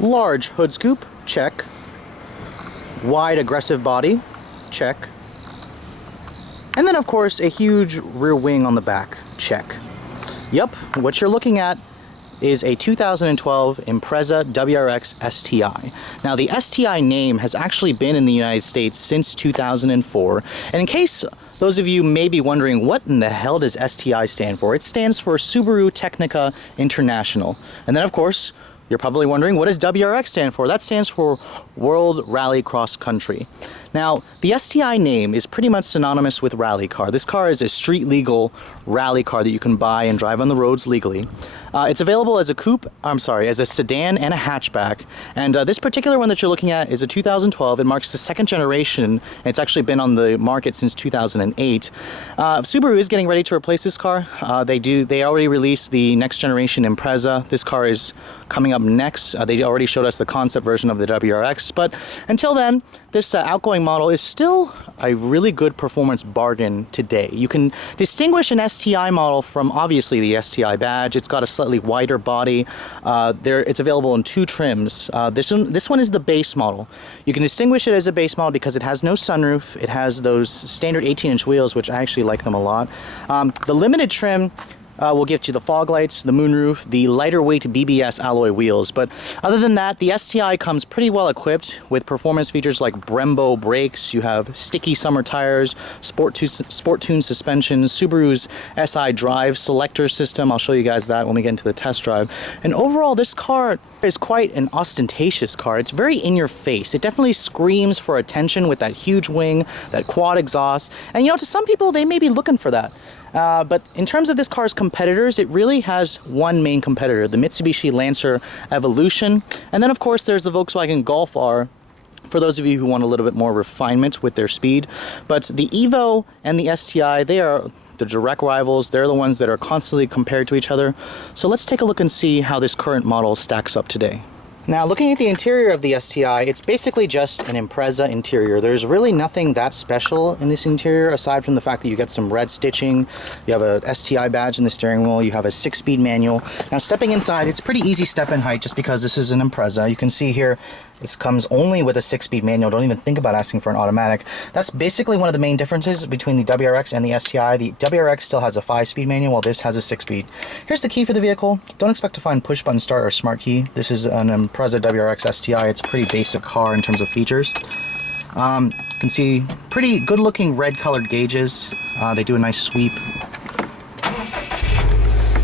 Large hood scoop, check. Wide aggressive body, check. And then of course a huge rear wing on the back, check. Yep, what you're looking at is a 2012 Impreza WRX STi. Now the STi name has actually been in the United States since 2004, and in case those of you may be wondering what in the hell does STi stand for, it stands for Subaru Technica International. And then of course you're probably wondering, what does WRX stand for? That stands for World Rally Cross Country. Now, the STi name is pretty much synonymous with rally car. This car is a street legal rally car that you can buy and drive on the roads legally. It's available as a as a sedan and a hatchback. And this particular one that you're looking at is a 2012. It marks the second generation, and it's actually been on the market since 2008. Subaru is getting ready to replace this car. They already released the next generation Impreza. This car is coming up next. They already showed us the concept version of the WRX, but until then, this outgoing model is still a really good performance bargain today. You can distinguish an STi model from obviously the STi badge. It's got a slightly wider body. It's available in two trims. This one is the base model. You can distinguish it as a base model because it has no sunroof. It has those standard 18-inch wheels, which I actually like them a lot. The limited trim will give you the fog lights, the moonroof, the lighter weight BBS alloy wheels. But other than that, the STi comes pretty well equipped with performance features like Brembo brakes. You have sticky summer tires, sport tune suspensions, Subaru's SI drive selector system. I'll show you guys that when we get into the test drive. And overall, this car is quite an ostentatious car. It's very in your face. It definitely screams for attention with that huge wing, that quad exhaust. And you know, to some people, they may be looking for that. But in terms of this car's competitors, it really has one main competitor, the Mitsubishi Lancer Evolution. And then of course there's the Volkswagen Golf R, for those of you who want a little bit more refinement with their speed. But the Evo and the STi, they are the direct rivals. They're the ones that are constantly compared to each other. So let's take a look and see how this current model stacks up today. Now, looking at the interior of the STi, it's basically just an Impreza interior. There's really nothing that special in this interior, aside from the fact that you get some red stitching, you have a STi badge in the steering wheel, you have a 6-speed manual. Now, stepping inside, it's pretty easy step-in height just because this is an Impreza. You can see here, it comes only with a 6-speed manual. Don't even think about asking for an automatic. That's basically one of the main differences between the WRX and the STi. The WRX still has a 5-speed manual, while this has a 6-speed. Here's the key for the vehicle. Don't expect to find push-button start or smart key. This is an Impreza WRX STi. It's a pretty basic car in terms of features. You can see pretty good-looking red-colored gauges. They do a nice sweep.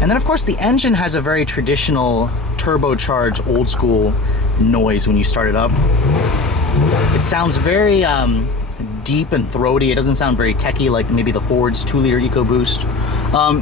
And then, of course, the engine has a very traditional turbocharged, old-school noise when you start it up. It sounds very deep and throaty. It doesn't sound very techy like maybe the Ford's 2-liter EcoBoost.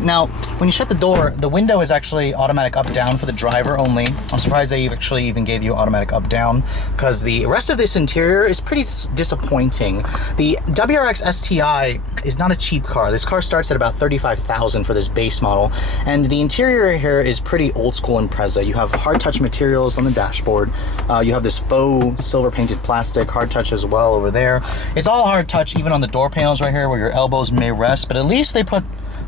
Now, when you shut the door, the window is actually automatic up-down for the driver only. I'm surprised they actually even gave you automatic up-down, because the rest of this interior is pretty disappointing. The WRX STi is not a cheap car. This car starts at about $35,000 for this base model, and the interior here is pretty old school Impreza. You have hard touch materials on the dashboard. You have this faux silver painted plastic hard touch as well over there. It's all hard touch even on the door panels right here where your elbows may rest, but at least they put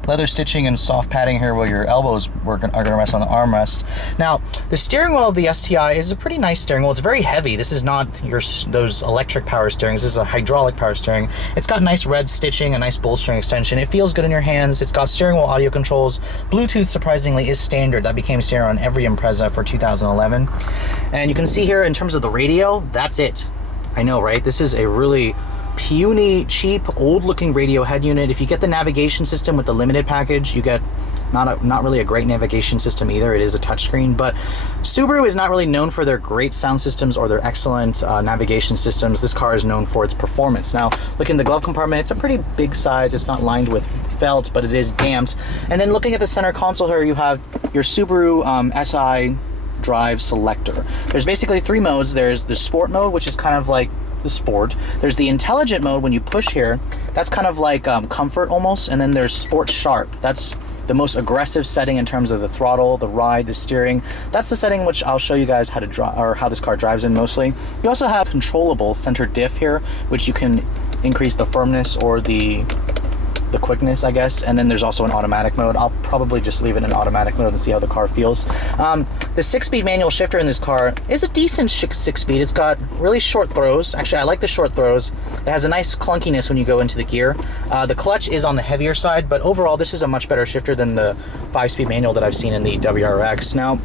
leather stitching and soft padding here where your elbows are going to rest on the armrest. Now, the steering wheel of the STi is a pretty nice steering wheel. It's very heavy. This is not those electric power steerings. This is a hydraulic power steering. It's got nice red stitching, a nice bolstering extension. It feels good in your hands. It's got steering wheel audio controls. Bluetooth, surprisingly, is standard. That became standard on every Impreza for 2011. And you can see here in terms of the radio, that's it. I know, right? This is a really puny, cheap, old-looking radio head unit. If you get the navigation system with the limited package, you get not really a great navigation system either. It is a touchscreen, but Subaru is not really known for their great sound systems or their excellent navigation systems. This car is known for its performance. Now, look in the glove compartment. It's a pretty big size. It's not lined with felt, but it is damped. And then looking at the center console here, you have your Subaru SI drive selector. There's basically 3 modes. There's the sport mode, which is kind of like the sport. There's the intelligent mode. When you push here, that's kind of like comfort almost. And then there's sport sharp. That's the most aggressive setting in terms of the throttle, the ride, the steering. That's the setting which I'll show you guys how to drive, or how this car drives in mostly. You also have controllable center diff here, which you can increase the firmness or the the quickness, I guess. And then there's also an automatic mode. I'll probably just leave it in automatic mode and see how the car feels. The 6-speed manual shifter in this car is a decent 6-speed. It's got really short throws. Actually, I like the short throws. It has a nice clunkiness when you go into the gear. The clutch is on the heavier side, but overall this is a much better shifter than the 5-speed manual that I've seen in the WRX. Now,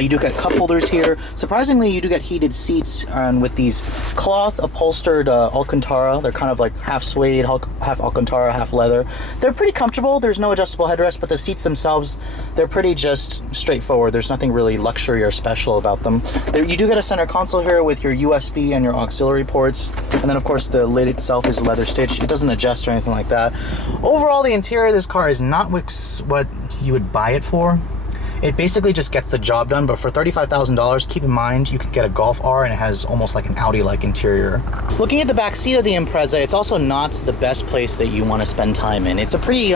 you do get cup holders here. Surprisingly, you do get heated seats with these cloth upholstered Alcantara. They're kind of like half suede, half Alcantara, half leather. They're pretty comfortable. There's no adjustable headrest, but the seats themselves, they're pretty just straightforward. There's nothing really luxury or special about them. You do get a center console here with your USB and your auxiliary ports. And then, of course, the lid itself is leather stitched. It doesn't adjust or anything like that. Overall, the interior of this car is not what you would buy it for. It basically just gets the job done, but for $35,000, keep in mind you can get a Golf R and it has almost like an Audi-like interior. Looking at the back seat of the Impreza, it's also not the best place that you want to spend time in. It's a pretty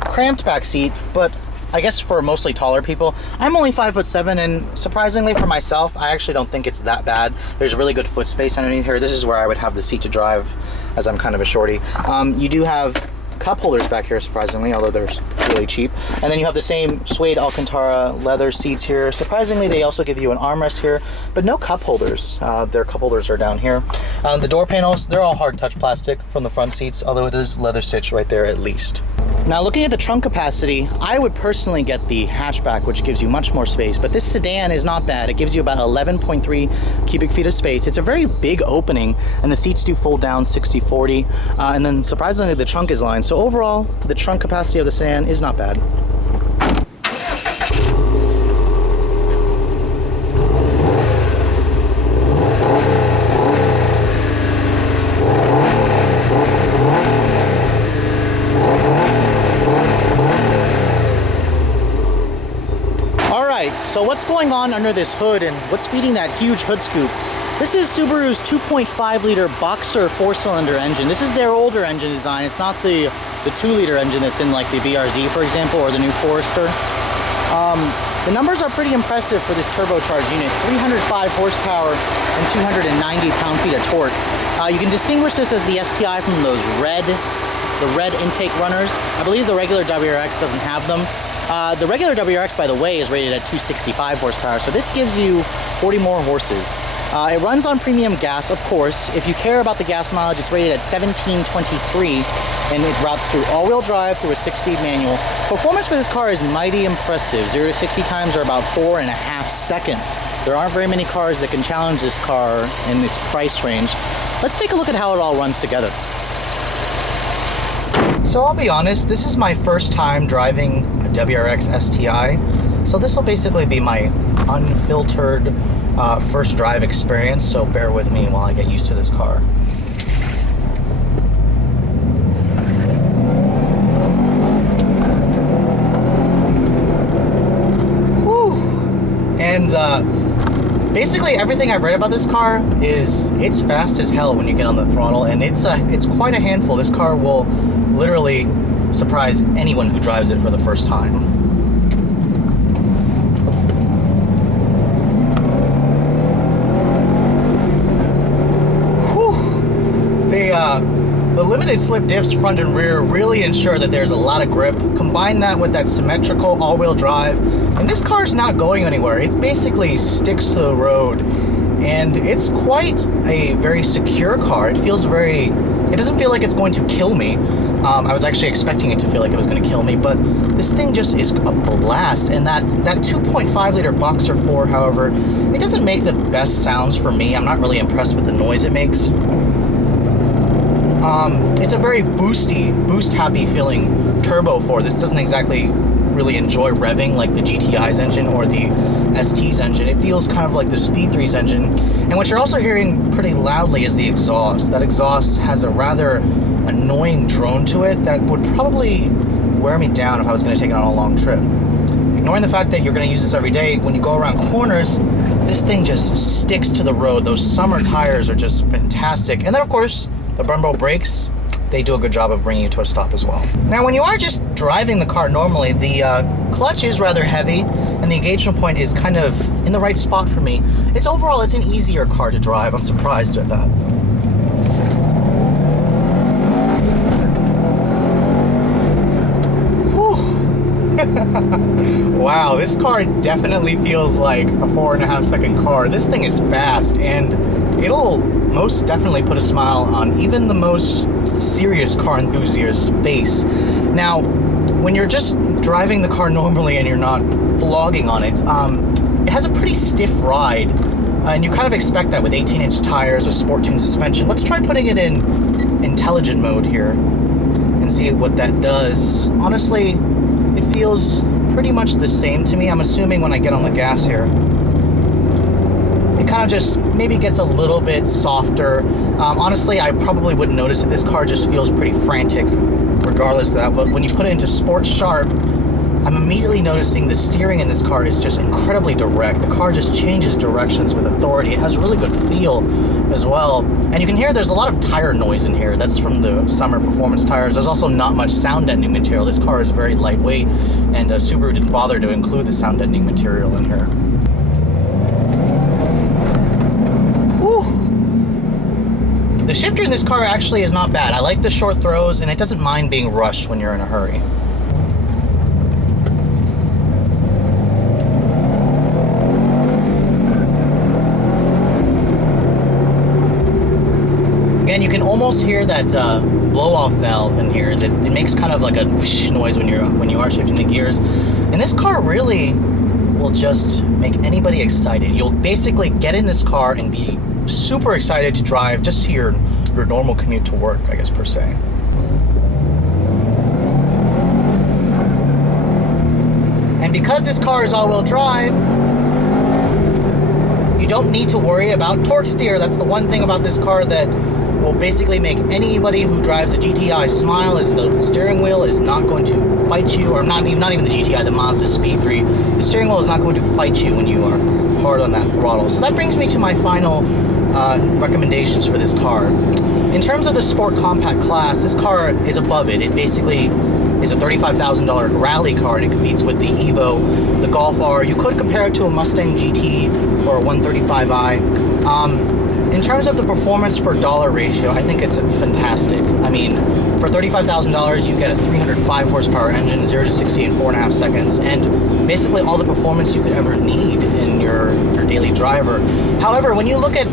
cramped back seat, but I guess for mostly taller people. I'm only 5'7", and surprisingly for myself, I actually don't think it's that bad. There's really good foot space underneath here. This is where I would have the seat to drive, as I'm kind of a shorty. You do have cup holders back here, surprisingly, although they're really cheap. And then you have the same suede Alcantara leather seats here. Surprisingly, they also give you an armrest here, but no cup holders. Their cup holders are down here. The door panels, they're all hard touch plastic from the front seats, although it is leather stitched right there at least. Now, looking at the trunk capacity, I would personally get the hatchback, which gives you much more space, but this sedan is not bad. It gives you about 11.3 cubic feet of space. It's a very big opening, and the seats do fold down 60/40, and then surprisingly, the trunk is lined. So overall, the trunk capacity of the sedan is not bad. So what's going on under this hood and what's feeding that huge hood scoop? This is Subaru's 2.5-liter Boxer 4-cylinder engine. This is their older engine design. It's not the 2-liter engine that's in like the BRZ, for example, or the new Forester. The numbers are pretty impressive for this turbocharged unit. 305 horsepower and 290 pound-feet of torque. You can distinguish this as the STi from those red intake runners. I believe the regular WRX doesn't have them. The regular WRX, by the way, is rated at 265 horsepower, so this gives you 40 more horses. It runs on premium gas, of course. If you care about the gas mileage, it's rated at 1723, and it routes through all-wheel drive through a 6-speed manual. Performance for this car is mighty impressive. 0 to 60 times are about 4.5 seconds. There aren't very many cars that can challenge this car in its price range. Let's take a look at how it all runs together. So I'll be honest, this is my first time driving a WRX STi, so this will basically be my unfiltered first drive experience, so bear with me while I get used to this car. Whew. And basically everything I've read about this car is it's fast as hell when you get on the throttle, and it's quite a handful. This car will literally surprise anyone who drives it for the first time. Whew. The limited slip diffs front and rear really ensure that there's a lot of grip. Combine that with that symmetrical all-wheel drive, and this car's not going anywhere. It basically sticks to the road, and it's quite a very secure car. It doesn't feel like it's going to kill me. I was actually expecting it to feel like it was going to kill me, but this thing just is a blast. And that 2.5-liter Boxer 4, however, it doesn't make the best sounds for me. I'm not really impressed with the noise it makes. It's a very boost-happy feeling turbo 4. This doesn't exactly really enjoy revving like the GTI's engine or the ST's engine. It feels kind of like the Speed 3's engine. And what you're also hearing pretty loudly is the exhaust. That exhaust has a rather annoying drone to it that would probably wear me down if I was going to take it on a long trip. Ignoring the fact that you're going to use this every day, when you go around corners, this thing just sticks to the road. Those summer tires are just fantastic. And then, of course, the Brembo brakes, they do a good job of bringing you to a stop as well. Now, when you are just driving the car normally, the clutch is rather heavy, and the engagement point is kind of in the right spot for me. Overall, it's an easier car to drive. I'm surprised at that. Wow, this car definitely feels like a 4.5 second car. This thing is fast, and it'll most definitely put a smile on even the most serious car enthusiast's face. Now, when you're just driving the car normally and you're not vlogging on it, it has a pretty stiff ride, and you kind of expect that with 18-inch tires, a sport tuned suspension. Let's try putting it in intelligent mode here and see what that does. Honestly, it feels pretty much the same to me. I'm assuming when I get on the gas here, it kind of just maybe gets a little bit softer. Honestly, I probably wouldn't notice it. This car just feels pretty frantic regardless of that. But when you put it into Sports Sharp, I'm immediately noticing the steering in this car is just incredibly direct. The car just changes directions with authority. It has really good feel as well. And you can hear there's a lot of tire noise in here. That's from the summer performance tires. There's also not much sound deadening material. This car is very lightweight, and Subaru didn't bother to include the sound deadening material in here. Whew. The shifter in this car actually is not bad. I like the short throws, and it doesn't mind being rushed when you're in a hurry. Again, you can almost hear that blow-off valve in here. That it makes kind of like a whoosh noise when you are shifting the gears. And this car really will just make anybody excited. You'll basically get in this car and be super excited to drive just to your normal commute to work, I guess, per se. And because this car is all-wheel drive, you don't need to worry about torque steer. That's the one thing about this car that will basically make anybody who drives a GTI smile, is the steering wheel is not going to fight you, or not even the GTI, the Mazda Speed 3. The steering wheel is not going to fight you when you are hard on that throttle. So that brings me to my final recommendations for this car. In terms of the sport compact class, this car is above it. It basically is a $35,000 rally car, and it competes with the Evo, the Golf R. You could compare it to a Mustang GT or a 135i. In terms of the performance for dollar ratio, I think it's fantastic. I mean, for $35,000, you get a 305 horsepower engine, 0 to 60 in 4.5 seconds, and basically all the performance you could ever need in your daily driver. However, when you look at,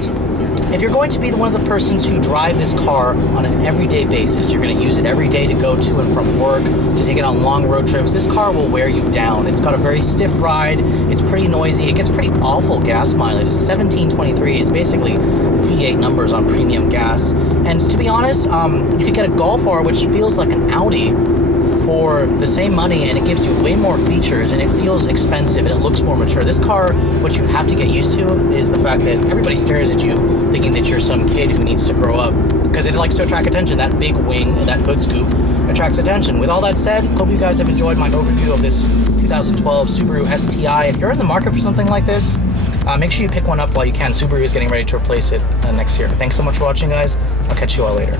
if you're going to be one of the persons who drive this car on an everyday basis, you're going to use it every day to go to and from work, to take it on long road trips, this car will wear you down. It's got a very stiff ride, it's pretty noisy, it gets pretty awful gas mileage. 1723 is basically V8 numbers on premium gas. And to be honest, you could get a Golf R, which feels like an Audi, for the same money, and it gives you way more features, and it feels expensive, and it looks more mature. This car, what you have to get used to is the fact that everybody stares at you thinking that you're some kid who needs to grow up, because it likes to attract attention. That big wing and that hood scoop attracts attention. With all that said, hope you guys have enjoyed my overview of this 2012 Subaru STi. If you're in the market for something like this, make sure you pick one up while you can. Subaru is getting ready to replace it next year. Thanks so much for watching, guys. I'll catch you all later.